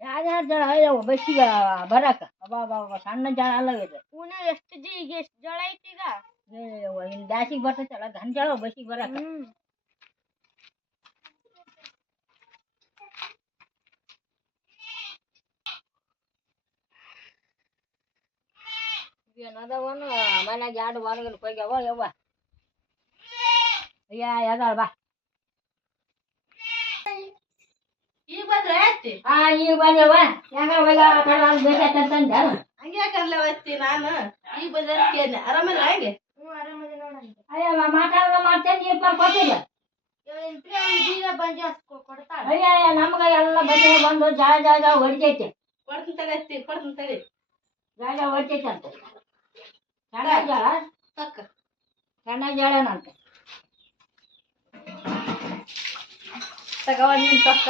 ಯಾರ್ಯಾರು ಜಳ ಅಯ್ಯವ ಬಸ್ಸಿಗೆ ಬರಾಕ ಅಬ್ಬಾ ಸಣ್ಣ ಜಳ ಅಲ್ಲ ಇದು ಎಷ್ಟು ಈಗ ಎಷ್ಟು ಜಳ ಐತಿ ಈಗ ಇನ್ನು ಬ್ಯಾಸಿಗೆ ಬರ್ತೈತಲ್ಲ ಗಂಜ ಜಳ ಬಸ್ಸಿಗೆ ಬರಾಕ ಏನದವನು ಮನ್ಯಾಗ 2 ವಾರಗಳಿಗೆ ಹೋಗ್ಯಾವ ಯವ್ವ ಅಯ್ಯ ಯಾವ್ದಾಳ ಬಾ ಈಗ ಬಂದ್ರೆ ಐತಿ ಈಗ ಬಂದವ ಯಾಕ ಬೇಕಂತಂದ ಹಂಗೆ ಯಾಕಂದ್ಲವತ್ತಿ ನಾನು ಈಗ ಬಂದ್ರೆ ಆರಾಮಲ್ಲ ಹಂಗೆ ಆರಾಮದಿ ನೋಡ ಅಯ್ಯ ಮಾಡ್ತೇನೆ ನೀರು ಕೊಟ್ಟಿಲ್ಲ ಈಗ ಬಂದಿ ಕೊಡ್ತಾಳ ಅಯ್ಯ ನಮ್ಗ ಎಲ್ಲ ಬಟ್ಟೆ ಬಂದು ಜಾಗ ಹೊಡಿತೈತಿ ಕೊಡ್ತೀನಿ ತಡಿ ಜಾಗ ಹೊಡಿತೈತಿ ಅಂತ ಸಣ್ಣ ಜಾಳ ತಕ್ಕ ಸಣ್ಣ ಜಾಳನಂತ ತಗವ ನೀನ್ ತಕ್ಕ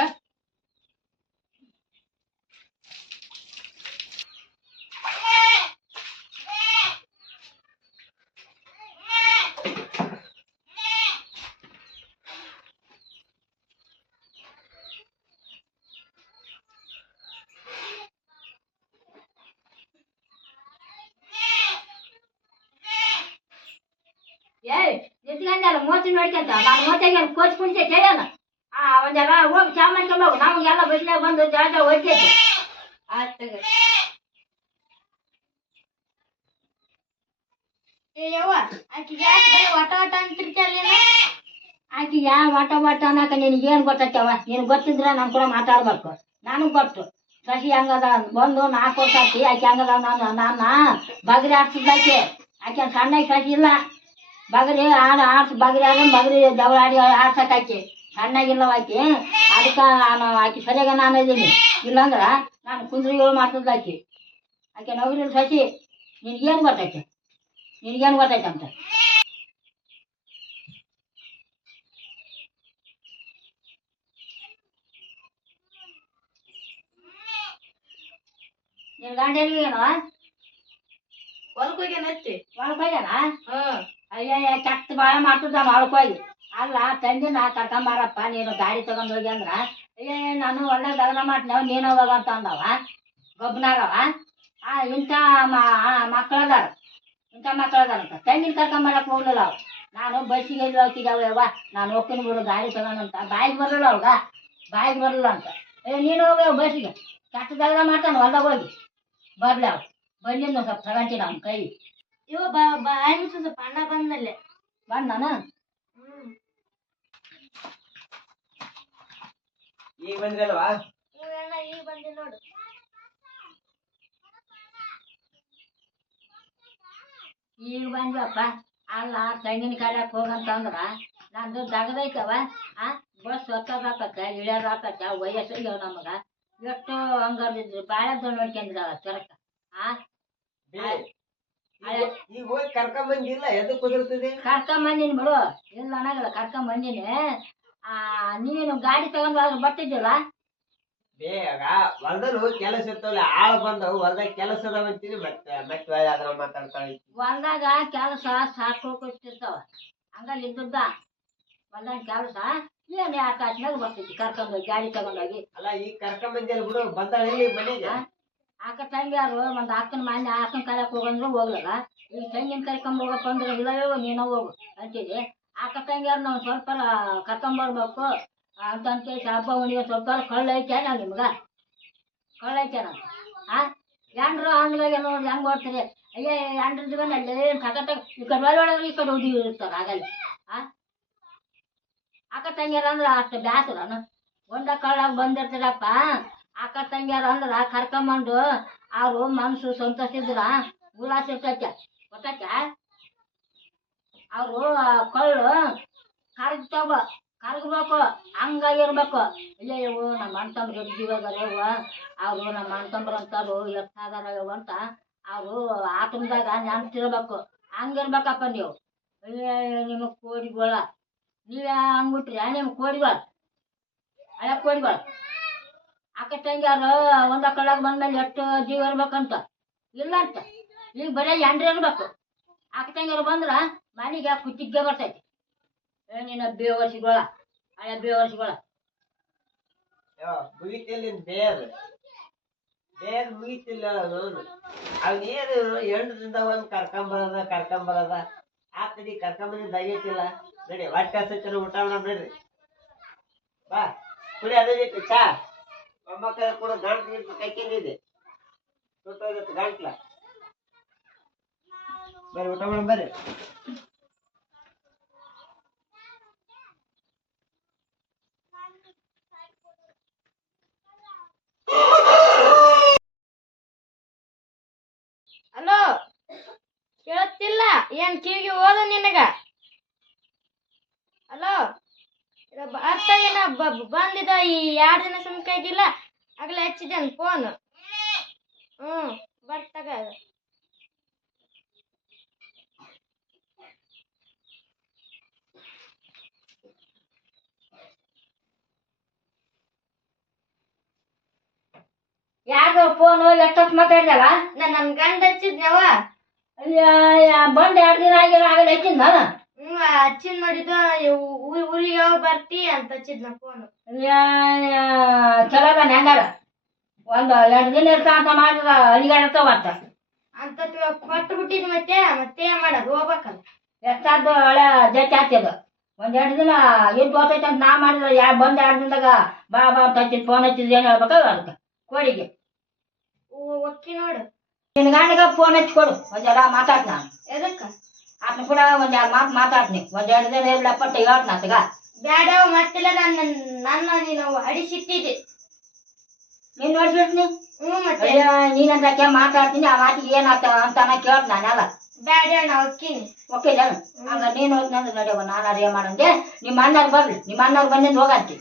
ನಿಂತ್ಕೊಂಡಲ್ಲ ಮೋತಿ ನೋಡ್ಕೊಂತ ನಾನು ಮೋತಿಗೆ ಕೋಚ್ ಕುಣಿತೆ ಕೇಳೋಣ ಒಂದೆಲ್ಲ ಹೋಗಿ ಚಾ ಮಾಡ್ಕೊಂಡು ಹೋಗು ನಮಗೆಲ್ಲ ಬಸ್ನಾಗ ಬಂದು ಜಾಗ ಹೊಡ್ತೈತೆ ಆಯ್ತು ಯವ್ವ ಆಕಿಗೆ ಯಾಕೆ ಬರೀ ಒಟ ಅಂತಿರ್ತಾರಲ್ಲ ಆಕಿ ವಾಟ ಅನ್ನಕ ನಿನಗೇನು ಗೊತ್ತೈತವ ನೀನು ಗೊತ್ತಿದ್ರೆ ನಾನು ಕೂಡ ಮಾತಾಡ್ಬೇಕು ನನಗೆ ಗೊತ್ತು ಸಸಿ ಹಂಗದ ಬಂದು 4 ವರ್ಷ ಆಕಿ ಆಕೆ ಹಂಗದ ನನ್ನ ಬಗರಿ ಆಡ್ಸಿದ್ಲಾಕೆ ಆಕೆ ಸಣ್ಣ ಸಸಿ ಇಲ್ಲ ಬಗರಿ ಬಗರಿ ಬಗರಿ ಜಗಳ ಆಡಿ ಆಡ್ಸಕ್ಕೆ ಸಣ್ಣಾಗಿಲ್ಲವ ಆಕಿ ಅದಕ್ಕೆ ಆಕಿ ಸರಿಯಾಗ ನಾನು ಇದ್ದೀನಿ ಇಲ್ಲಾಂದ್ರೆ ನಾನು ಕುಂದ್ರಿಗಳು ಮಾಡ್ತಿದ್ಲ ಆಕೆ ನಗರಿಲ್ಲ ಸಸಿ ನಿನಗೇನು ಗೊತ್ತೈತೆ ಅಂತ ನಿನ್ ಗಂಡ ಎಲ್ಲಿಗೇನವ ಹೊಲಕ್ಕೆ ಹೋಗ್ಯಾನತ್ತಿ ಹೋಗ್ಯಾನ ಅಯ್ಯ ಕೆಟ್ಟ ಬಾಳ ಮಾಡ್ತಿದ್ದಾನ ಹೊಲಕ್ಕೋಗಿ ಅಲ್ಲ ತಂದಿನ ಕರ್ಕೊಂಬಾರಪ್ಪ ನೀನು ಗಾಡಿ ತಗೊಂಡ್ ಹೋಗಿ ಅಂದ್ರ ಅಯ್ಯ ನಾನು ಒಳ್ಳೆ ದಗನ ಮಾಡ್ತೀನವ ನೀನು ಹೋಗ ಅಂತ ಅಂದವ ಗೊಬ್ಬನಾಗವ ಇಂಥ ಮಕ್ಕಳದಾರ ಅಂತ ತಂಗಿನ ಕರ್ಕೊಂಬರಕ್ ಹೋಗ್ಲಿಲ್ಲ ಅವ ನಾನು ಬಸ್ಸಿಗೆ ಎಲ್ಲಿ ಹೋಗಿದ್ದಾವ ನಾನು ಹೋಗ್ತೀನಿ ಬಿಡು ಗಾಡಿ ತಗೊಂಡಂತ ಬಾಯಿಗೆ ಬರಲ್ಲ ಅವಾಗ ಬಾಯಿಗೆ ಬರಲ್ಲ ಅಂತ ಅಯ್ಯ ನೀನು ಹೋಗ್ಯಾವ ಬಸ್ಸಿಗೆ ಕೆಟ್ಟ ದಗನ ಮಾಡ್ತಾನ ಹೊಲ್ದಾಗ ಹೋಗಿ ಬರ್ಲಿ ಅವ ಬಂದಿದ್ದು ಸ್ವಲ್ಪ ತಗೊಂತೀನಿ ಅವ್ನ ಕೈ ಇವ ಬಾಯಿ ಸ್ವಲ್ಪ ಅಣ್ಣ ಬಂದಲ್ಲೇ ನಾನು ಈಗ ಬಂದ್ರಲ್ವಾ ಅಣ್ಣ ಈಗ ಬಂದಿ ನೋಡು ಈಗ ಬಂದ್ವಪ್ಪ ಅಲ್ಲ ತೆಂಗಿನ ಕಾಯಕ್ಕೆ ಹೋಗಂತ ಅಂದ್ರ ನಂದು ದಗದೈತವ ಬಸ್ ಹೊತ್ತದಾತಕ್ಕ ಇಳಿಯೋದಾತಕ್ಕ ವಯಸ್ಸಿಗೆ ನಮಗ ಎಷ್ಟು ಹಂಗಿದ್ರು ಬಾಳೆದ್ದು ನೋಡ್ಕೊಂಡಿರ ಚರಕ ಈಗ ಹೋಗಿ ಕರ್ಕೊಂಬಂದಿಲ್ಲ ಎದಕ್ ಕುದುರ್ತದೆ ಕರ್ಕೊಂಬಂದಿನಿ ಬಿಡು ಇಲ್ಲ ಅನ್ನಗಲ್ಲ ಕರ್ಕೊಂಬಂದಿನಿ ನೀನು ಗಾಡಿ ತಗೊಂಡ್ ಬರ್ತಿದ್ದಿಲ್ಲ ಬೇಗ ಹೊಲ್ದಲ್ಲೂ ಕೆಲಸ ಇರ್ತಾವಲ್ಲ ಆಳ್ ಬಂದವು ಹೊಲ್ದಾಗ ಕೆಲಸ ಅದಾವಂತೀನಿ ಮತ್ತೆ ಅದ್ರ ಮಾತಾಡ್ತಾಳೆ ಹೊಲ್ದಾಗ ಕೆಲಸ ಸಾಕೋತಿರ್ತಾವ ಹಂಗಲ್ಲಿ ಇದ್ದದ್ದ ಹೊಲ್ದಾಗ ಕೆಲಸ ಏನ್ 2 ತಾಸ್ನಾಗ ಬರ್ತೈತಿ ಕರ್ಕೊಂಡೋಗಿ ಗಾಡಿ ತಗೊಂಡೋಗಿ ಅಲ್ಲ ಈಗ ಕರ್ಕೊಂಬಂದಿಲ್ಲ ಬಿಡು ಬಂದಾಳ ಎಲ್ಲಿ ಮನೆಗೆ ಅಕ್ಕ ತಂಗಿಯಾರು ಒಂದು ಅಕ್ಕನ ಮನೆ ಅಕ್ಕನ ಕರೆಯಕ್ಕೆ ಹೋಗಂದ್ರೆ ಹೋಗ್ಲಲ್ಲ ಈಗ ತಂಗಿನ ಕರ್ಕೊಂಡ್ ಹೋಗಪ್ಪ ಅಂದ್ರೆ ಇಲ್ಲ ನೀನು ಹೋಗು ಅಂತೀವಿ ಅಕ್ಕ ತಂಗಿಯಾರು ನಾವು ಸ್ವಲ್ಪ ಕರ್ಕೊಂಬರ್ಬೇಕು ಅಂತ ಕೇಳಿ ಹಬ್ಬ ಹುಣ್ಣಿಗೆ ಸ್ವಲ್ಪ ಕಳ್ಳು ಐತೆ ನಾವು ನಿಮ್ಗೆ ಕಳ್ಳು ಐತೆ ನಾನು ಎಂಡ್ರು ಅಂದ್ಲಾಗ ನೋಡಿ ಹೆಂಗೆ ಓಡ್ತಾರೆ ಅಯ್ಯ ಎಂಡ್ರ ಜೀವನ ಅಲ್ಲೇ ಸಖತ್ತ ಈ ಕಡೆ ಒಳಗಡೆ ಈ ಕಡೆ ಹುಡುಗಿ ಇರ್ತಾರೆ ಆಗಲ್ಲ ಅಕ್ಕ ತಂಗಿಯಾರ ಅಂದ್ರೆ ಅಷ್ಟು ಬ್ಯಾಸರನ ಒಂದ ಕಳ್ಳಾಗ ಬಂದಿರ್ತಾರಪ್ಪ ಅಕ್ಕ ತಂಗಿಯಾರ ಅಂದ್ರ ಕರ್ಕೊಂಬಂದು ಅವ್ರು ಮನ್ಸು ಸಂತೋಷ ಇದ್ರ ಉಲ್ಲಾಸ ಇರ್ತೈತೆ ಗೊತ್ತೈತೆ ಅವರು ಕಳ್ಳು ಕರ್ಗಬೇಕು ಹಂಗಾಗಿರ್ಬೇಕು ಅಯ್ಯಯ್ಯವು ನಮ್ಮ ಅಣ್ತಂಬ್ರು ಜೀವದಾರವ್ವ ಅವರು ನಮ್ಮ ಅಣ್ತಂಬ್ರು ಅಂತಾರು ಎಷ್ಟಾದಾರವ ಅಂತ ಅವರು ಆತಂದಾಗ ನೆನ್ತಿರ್ಬೇಕು ಹಂಗಿರ್ಬೇಕಪ್ಪ ನೀವು ಅಯ್ಯ ನಿಮಗೆ ಕೋಡಿಗಳ ನೀವೇ ಹಂಗ್ಬಿಟ್ರಿ ನಿಮ್ಗೆ ಕೋಡಿಗಳ ಹಳೆ ಕೋಡಿಗಳ ಅಕ್ಕ ತಂಗಿಯಾರು ಒಂದ ಕಳ್ಳಾಗ ಬಂದ್ಮೇಲೆ ಎಷ್ಟು ಜೀವ ಇರ್ಬೇಕಂತ ಇಲ್ಲ ಅಂತ ಈಗ ಬರೀ ಎಂಡ್ರೆ ಇರ್ಬೇಕು ಅಕ್ಕ ತಂಗಿಯರು ಬಂದ್ರ ಮನೆಗೆ ಕುತ್ತಿಗೆ ಬರ್ತೈತಿ ಏನಿನ ಬೇವರ್ಸಿಗಳ ಹಳೆ ಬೇವರ್ಸಿಗಳ ಮುಗಿತೇಲಿ ಬೇಯದು ಬೇಗ ಮುಗಿತಿಲ್ಲ ಅವನು ಅವನೇನು ಎಂಟದಿಂದ ಒಂದ್ ಕರ್ಕೊಂಬರದ ಆತಡಿ ಕರ್ಕೊಂಬಂದಿದ್ದು ಆಗೈತಿಲ್ಲ. ನಡಿ ಹೊಟ್ಟೆ ಹಸೈತಿನ ಊಟ ಮಾಡೋಣ ನಡ್ರಿ. ಬಾ ಕುಡಿ ಅದೈತಿ ಚಾ. ಮೊಮ್ಮಕ್ಕಳ ಕೂಡ ಗಂಟ್ಲು ಗಿಂಟ್ಲು ಕೈಕೊಂಡಿದೆ ಸುಟ್ಟೋಗತ್ತೆ ಗಂಟ್ಲ. ಬರ್ರಿ ಊಟ ಮಾಡೋಣ ಬರ್ರಿ. ಹಲೋ, ಕೇಳತ್ತಿಲ್ಲ ಏನ್ ಕಿವಿಗೆ ಹೋದ ನಿನಗ? ಹಲೋ, ಅರ್ಥ ಏನ ಬಂದಿದ ಈ 2 ದಿನ ಸುಮ್ಕಾಗಿಲ್ಲ. ಆಗ್ಲೇ ಹಚ್ಚಿದ್ದೇನೆ ಫೋನ್. ಬರ್ತಾಗ ಯಾರು ಫೋನ್ ಎಷ್ಟೊತ್ತು ಮಾತಾಡಿದಲ್ಲ? ನನ್ ಗಂಡ ಹಚ್ಚಿದ್ನವ. ಬಂದ್ 2 ದಿನ ಆಗಿಲ್ಲ ಆಗಲ್ಲ ಹಚ್ಚಿದ್ ನಾನು. ಹಚ್ಚಿದ್ ನೋಡಿದ ಊರಿಗೆ ಯಾವ ಬರ್ತಿ ಅಂತ ಹಚ್ಚಿದ್ನ ಫೋನ್. ಚಲೋ ಬನ್ನಿ ಹಂಗಾರ. ಒಂದು 2 ದಿನ ಇರ್ತಾ ಅಂತ ಮಾಡಿದ್ರ ಅಲ್ಲಿಗಾಡ್ತಾವ ಬರ್ತ ಅಂತ ಕೊಟ್ಟು ಬಿಟ್ಟಿದ್. ಮತ್ತೆ ಏನ್ ಮಾಡೋದು, ಹೋಗ್ಬೇಕಲ್ಲ. ಎಷ್ಟಾದ್ದು ಹಳೆ ಜೊತೆ ಹಚ್ಚಿದ. 1-2 ದಿನ ಇದ್ದು ಹೋತೈತೆ ಅಂತ ನಾ ಮಾಡಿದ್ರ ಬಂದ್ 2 ದಿನದಾಗ ಬಾ ಅಂತ ಹಚ್ಚಿದ್ ಫೋನ್ ಹಚ್ಚಿದ್ ಏನ್ ಹೇಳ್ಬೇಕಲ್ಲ ಅದಕ್ಕೆ ಕೋಡಿಗೆ. ಒಕ್ಕಿ ನೋಡು, ನಿನ್ ಗಂಡಗ ಫೋನ್ ಹಚ್ಚಿ ಕೊಡು, ಒಂದೆಲ್ಲ ಮಾತಾಡ್ ನಾನು. ಎದಕ್ಕ? ಆತನ ಕೂಡ 1-2 ಮಾತು ಮಾತಾಡ್ತೀನಿ. 1-2 ದಿನ ಇರ್ಲಪ್ಪಟ್ಟ ಹೇಳ್ತೀನಿ ಆತಗ. ಬ್ಯಾಡ, ಮತ್ತಿಲ್ಲ ನನ್ನ ನೀನು ಅಡಿಸಿಟ್ಟಿದ್ದೆ. ನೀನ್ ನೋಡ್ಬಿಡ್ತೀನಿ. ಮತ್ತೆ ನೀನಂತ ಮಾತಾಡ್ತೀನಿ. ಆ ಮಾತಿಗೆ ಏನಾತ ಅಂತ ಕೇಳ್ತ ನಾನೆಲ್ಲ. ಬ್ಯಾಡ, ನಾ ಒಕ್ಕಿನಿ. ಓಕೆ ಜನ ಹಂಗ ನೀನ್ ಹೋಗ್ನಂದ್ರೆ ನಡೆಯವ. ನಾನು ಏನ್ ಮಾಡಂದೆ, ನಿಮ್ಮ ಅಣ್ಣವ್ರು ಬರ್ಲಿ. ನಿಮ್ಮ ಅಣ್ಣವ್ರು ಬಂದಿಂದ ಹೋಗಂತಿ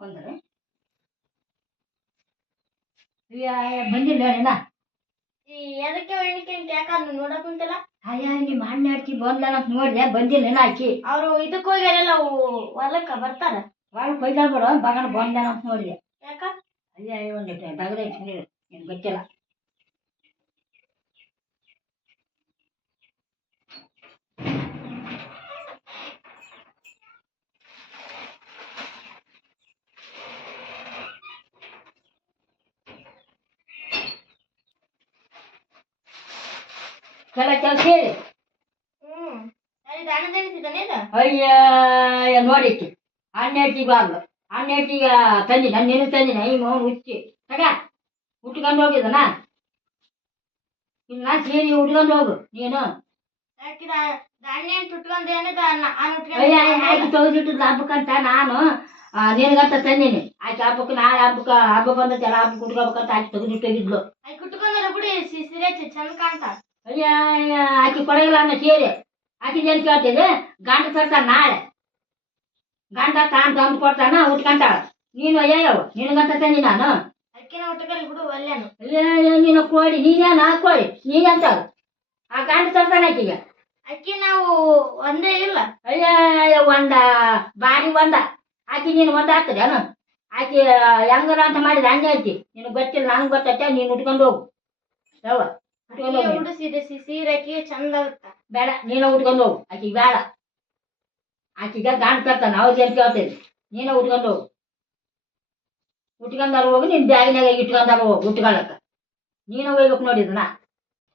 ಕೊಂದ್ರೆ ಬಂದಿಲ್ಲ ಹೇಳಿನ. ಎದಕ್ಕೆ ಎಣಿಕೆ ಯಾಕಂದ್ರೆ ನೋಡಕ್ ಕುಂತಲ್ಲ. ಅಯ್ಯ ನಿಮ್ಮ ಅಣ್ಣ ಅಡ್ಕಿ ಬಂದ್ಲ ಅಂತ ನೋಡಿದೆ, ಬಂದಿಲ್ಲ ಏನ ಆಕಿ. ಅವ್ರು ಇದಕ್ ಹೋಗ್ಯಾರಲ್ಲ, ಹೊಲಕ್ಕ ಬರ್ತಾರ. ಒಳಗೆ ಕೊಯ್ದಾಳ್ ಬಿಡು, ಬಗನ ಬಂದ ಅಂತ ನೋಡಿದೆ. ಯಾಕ? ಅಯ್ಯ ಒಂದಿಟ್ಟು ತಗದ ಇಟ್ಕೊಂಡಿರು, ಏನ್ ಗೊತ್ತಿಲ್ಲ. ಕೆಲಸ ಹೇಳಿ. ಅಯ್ಯ ನೋಡಿಕ್ಕಿ ಹನ್ನೆರಟಿಗೆ ಬಾರ್ಲು. 12 ತಂದಿನ ನಿನಗೆ ತಂದಿನ ಈ ಮೌನ್ ಹುಚ್ಚಿ ತಗ ಉಟ್ಕೊಂಡು ಹೋಗಿದನ. ಇನ್ನ ಸೀರೆ ಉಟ್ಕೊಂಡು ಹೋಗು ನೀನು. ಆಕಿ ತಗದಿಟ್ಟಿದ್ಲ ಹಬ್ಬಕ್ಕಂತ ನಾನು ನಿನಗಂತ ತಂದಿನಿ. ಆಕಿ ಹಬ್ಬಕ್ಕೆ ನಾಳೆ ಹಬ್ಬ ಬಂದೈತೆಲ್ಲ ಹಬ್ಬಕ್ಕೆ ಉಟ್ಕೋಬೇಕಂತ ಆಕಿ ತೆಗೆದಿಟ್ಟೋಗಿದ್ಲು. ಚಂದ ಕಾಣ್ತ. ಅಯ್ಯ ಆಕಿ ಕೊಡಗಿಲ್ಲ ಅನ್ನೋ ಸೀರೆ ಆಕಿದೇನು ಕೇಳ್ತಿದ್ದೆ. ಗಂಡ ತರ್ತಾನ ನಾಳೆ, ಗಂಡ ತಂದು ಕೊಡ್ತಾನ, ಉಟ್ಕೊಂತಾಳ. ನೀನು ಅಯ್ಯವ ನಿನಗಂತ ತಂದಿ ನಾನು. ನೀನು ಕೋಳಿ, ನೀನೇನ ಕೋಳಿ ನೀನಂತ ಆ ಗಂಡ ತರ್ತಾನ ಆಕಿಗೆ. ಅಕ್ಕಿ ನಾವು ಒಂದೇ ಇಲ್ಲ. ಅಯ್ಯ ಬಾರಿ ಆಕಿ ನೀನು ಆಗ್ತದೆ ಅನು. ಆಕಿ ಹೆಂಗರ ಅಂತ ಮಾಡಿದ ಹಂಗೆ ಐತಿ. ನಿನಗೆ ಗೊತ್ತಿಲ್ಲ, ನನಗೆ ಗೊತ್ತೈತೆ. ನೀನು ಉಟ್ಕೊಂಡು ಹೋಗು. ಯಾವ ಉಡಿಸಿದೆ ಸೀರೆಕಿ ಚಂದ ಬೇಡ, ನೀನು ಉಟ್ಕೊಂಡು ಹೋಗು. ಆಕಿಗೆ ಬೇಡ, ಆಕಿಗೆ ಗಂಡ ತರ್ತಾನ. ಅವ್ರಿಗೆ ಏನ್ ಕೇಳ್ತೇನೆ. ನೀನು ಉಟ್ಕೊಂಡು ಹೋಗು. ಉಟ್ಕೊಂಡಾರ ಹೋಗಿ ನಿನ್ ಬ್ಯಾಗಿನಾಗ ಇಟ್ಕೊಂಡಾರ ಹೋಗು ಉಟ್ಕೊಳಕ್ಕ. ನೀನು ಹೋಗ್ಬೇಕು ನೋಡಿದ್ನ.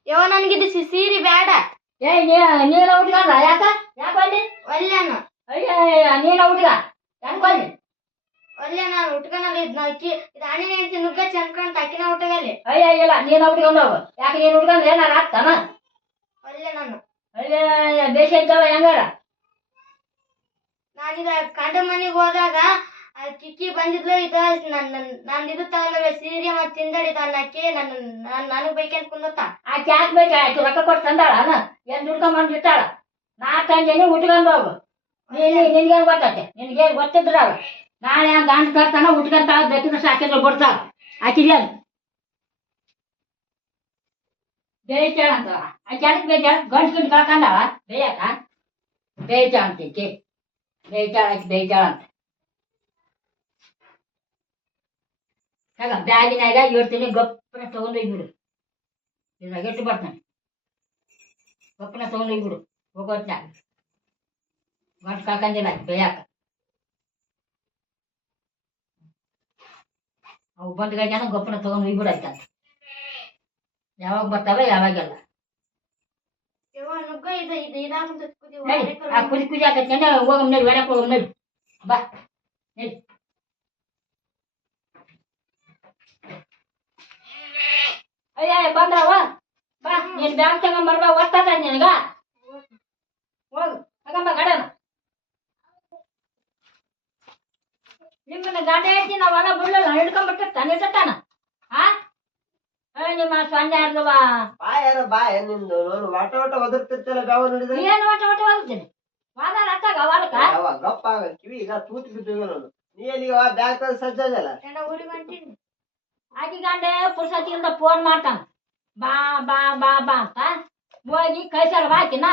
ಯೋ ನನ್ಗಿದು ಸೀರೆ ಬೇಡ. ನೀನ ಉಟ್ಕೊಂಡ ಯಾಕ ಯಾಕಲ್ಲಿ ಒಲ್ಲೆನ. ಅಯ್ಯ ನೀನ ಉಟ್ಕ ಯಾಕಲ್ಲಿ ಒಲ್ಲೆ. ನಾನು ಉಟ್ಕೊಂಡಲ್ಲ ಇದ್ನ ಅಕ್ಕಿ ಇದು ಹಣ್ಣಿನ ಹೆಂಡತಿ ನುಗ್ಗ ಚಂದ್ಕೊಂತ ಅಕ್ಕಿನ ಉಟ್ಟಗಲ್ಲಿ. ಅಯ್ಯ ಇಲ್ಲ, ನೀನ ಉಟ್ಕೊಂಡು ಹೋಗು. ಯಾಕೆ ನೀನು ಉಟ್ಕೊಂಡ್ರೆ ಏನಾರ ಆಗ್ತಾನ. ಒಲ್ಲೆ ನಾನು. ಅಯ್ಯ ಬೇಷ ಇದ್ದಾವ ಹೆಂಗಾರ. ನಾನೀಗ ಕಂಡ ಮನೆಗೆ ಹೋದಾಗ ಕಿಕ್ಕಿ ಬಂದಿದ್ಲು. ನಾನು ಇದು ತಗೊಂಡ ಸೀರೆ ಮತ್ತೆ ತಿಂದಡಿ ಅಕ್ಕಿ ನನಗ್ ಬೈಕಂತ ಕುಂದತ್ತ. ಆಕೆ ಯಾಕೆ ಬೇಕು? ಆಕೆ ರೊಕ್ಕ ಕೊಟ್ಟು ತಂದಾಳ ಏನ್ ದುಡ್ಕೊಂಬಂದಿರ್ತಾಳ. ನಾ ತಂದೇನಿ ಉಟ್ಕೊಂಡು ಹೋಗು. ನಿನ್ಗೇನು ಗೊತ್ತೈತೆ? ನಿನ್ಗೇನು ಗೊತ್ತಿದ್ರ ನಾಳೆ ಗಂಡ ತರ್ತಾನ ಉಟ್ಕೊಂತಾಳ. ಬೇಕಿದ್ರೆ ಸಾಕಿದ್ರೆ ಬಿಡ್ತಾಳ. ಆಕಿಗೆ ಬೇಯ್ತಾಳ ಅಂತ ಆಕೆ ಅದಕ್ಕೆ ಬೇಯ್ತಾಳ. ಗಂಟು ಗಿಂಟು ಕಳ್ಕೊಂಡಾಳ ಬೇಯಕ ಬೇಯ್ತಾಳ ಅಂತೀಕೆ. ಬೇಯ್ತಾಳ ಆಕೆ ಬೇಯ್ತಾಳ ಅಂತ ಆಗ ಬ್ಯಾಗಿನಾಗ ಇಡ್ತೀನಿ. ಗಪ್ಪನ ತಗೊಂಡೋಗ್ಬಿಡು. ಇದ್ರಾಗ ಇಟ್ಟು ಬರ್ತಾನೆ. ಗಪ್ಪನ ತಗೊಂಡೋಗ್ಬಿಡು ಹೋಗೋತ್ನಾಗ. ಗಂಟು ಕಳ್ಕೊಂಡಿಲ್ಲ ಬೇಯಕ. ಅವು ಬಂದ್ಗಾಗ್ಯಾನ ಗೊಬ್ಬರ ತಗೊಂಡು ಹೋಗ್ಬಿಡಾಯ್ತಂತ. ಯಾವಾಗ ಬರ್ತಾವೆ ಯಾವಾಗೆಲ್ಲ ಯವ್ವ ನುಗ್ಗ ಇದಾಗ್ತದೆ ನಡಿ. ಆ ಕುದಿ ಆಕೈತಿ ಹೋಗಮ್ ನಡಿ, ಹೊರಕ್ ಹೋಗಮ್ ನಡಿ. ಬಾ ನಡಿ. ಅಯ್ಯ ಬಂದ್ರವ ಬಾ, ನೀನ್ ಬ್ಯಾಗ್ ತಗೊಂಬರ್ಬಾ, ಓದ್ತದ ನಿನಗ. ಹೋಗು ತಗೊಂಬ ಗಡನ. ನಿಮ್ಮನ್ನ ಗಂಡ ಐತಿ ನಾವ್ ಹೊಲ ಬಿಡ್ಲಿಲ್ಲ ಹಿಡ್ಕೊಂಡ್ಬಿಟ್ಟು ತನಿತಾನ. ಹಾ ನಿಮ್ಮ ಸೊನ್ನೆ ಆಡ್ದವ ಬಾ ಯಾರ ಬಾ ನಿಂದು ನೋಡು ವಾಟ ವಾಟ ಒದರ್ತಿರ್ತಲ್ಲ ಗಾವ ನೋಡಿದ್ರೆ ಏನು ಒಟ್ಟ ಒಟ್ಟ ಹೋಗ್ತೀನಿ ವಾದ ಹತ್ತಾಗ ಹೊಲಕ್ಕ. ಯಾವ ಗಪ್ಪ ಕಿವಿ ಈಗ ತೂತ್ ಬಿಟ್ಟಿವೆ ನೋಡು. ನೀ ಎಲ್ಲಿಗೆ ಬ್ಯಾಗ್ ತಂದು ಸಜ್ಜಲ್ಲ. ಊರಿಗೆ ಹೊಂಟೀನಿ. ಆಕಿ ಗಂಡೆ ಪುರ್ಸತಿಯಿಂದ ಫೋನ್ ಮಾಡ್ತಾನ, ಬಾ ಬಾ ಬಾ ಬಾ ಅಂತ. ಹೋಗಿ ಕಳ್ಸಾರ ಬಾಕಿನ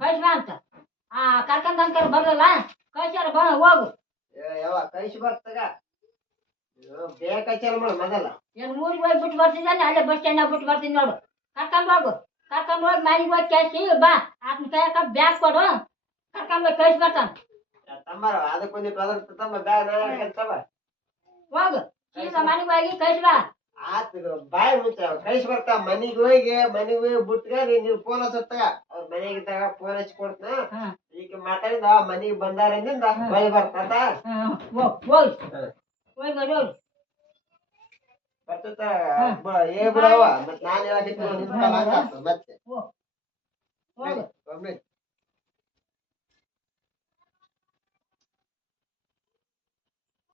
ಕಳ್ಸ ಅಂತ. ಕರ್ಕೊಂಡ್ ಬರ್ಲಿಲ್ಲ, ಕಳ್ಸಾರ ಬಾ ಹೋಗು. ಯಾವ ಕೈಸಿ ಬರ್ತಗ ಬೇಕಾಚಲ ಮಾಡ ಮೊದಲ. ಏನು ಊರಿಗೆ ಹೋಗಿ ಬಿಟ್ಟು ಬರ್ತಿದ್ದಾನೆ, ಅಲ್ಲೇ ಬಸ್ ಸ್ಟ್ಯಾಂಡ್ ಬಿಟ್ಟು ಬರ್ತೀನಿ ನೋಡು. ಕರ್ಕೊಂಡ್ ಹೋಗು, ಕರ್ಕೊಂಡ್ ಹೋಗಿ ಮನೆಗೆ ಹೋಗಿ ಕಳ್ಸಿ ಬಾ. ಆತನ ಕೈಯಾಗ ಬ್ಯಾಗ್ ಕೊಡು, ಕರ್ಕೊಂಡ್ ಹೋಗಿ ಕಳ್ಸಿ ಬರ್ತಾನ. ತಮ್ಮರ ಅದಕ್ಕೊಂದು ಪದಾರ್ಥ ತಮ್ಮ ಬ್ಯಾಗ್ ಹೋಗು ಈಗ ಮನೆಗೆ ಹೋಗಿ ಕಳ್ಸಿ ಬಾ. ಆತ ಬಾಯಿ ಮುಚ್ಚ ಕೈಸಿ ಬರ್ತಾ. ಮನಿಗೆ ಹೋಗಿ ಬಿಟ್ಗ ನೀನ್ ಫೋನ್ ಹಚ್ಚತ್ತಾಗ ಅವ್ರ ಮನೆಗಿದ್ದಾಗ ಫೋನ್ ಹಚ್ಚಿ ಕೊಡ್ತನ. ಈಗ ಮಾತಾಡಿದ ಮನಿಗೆ ಬಂದಾರಿಂದ ಬಳಿ ಬರ್ತಾತ. ಹೋಗಿ ಬರ್ರಿ ಹೋಗಿ ಬರ್ತತ ಏ ಬಿಡವ ಮತ್ ನಾನ್ ಹೇಳಕತ್ತೀನಿ ಮತ್ತೆ ಹೋಗು. ಒಮ್ಮೆ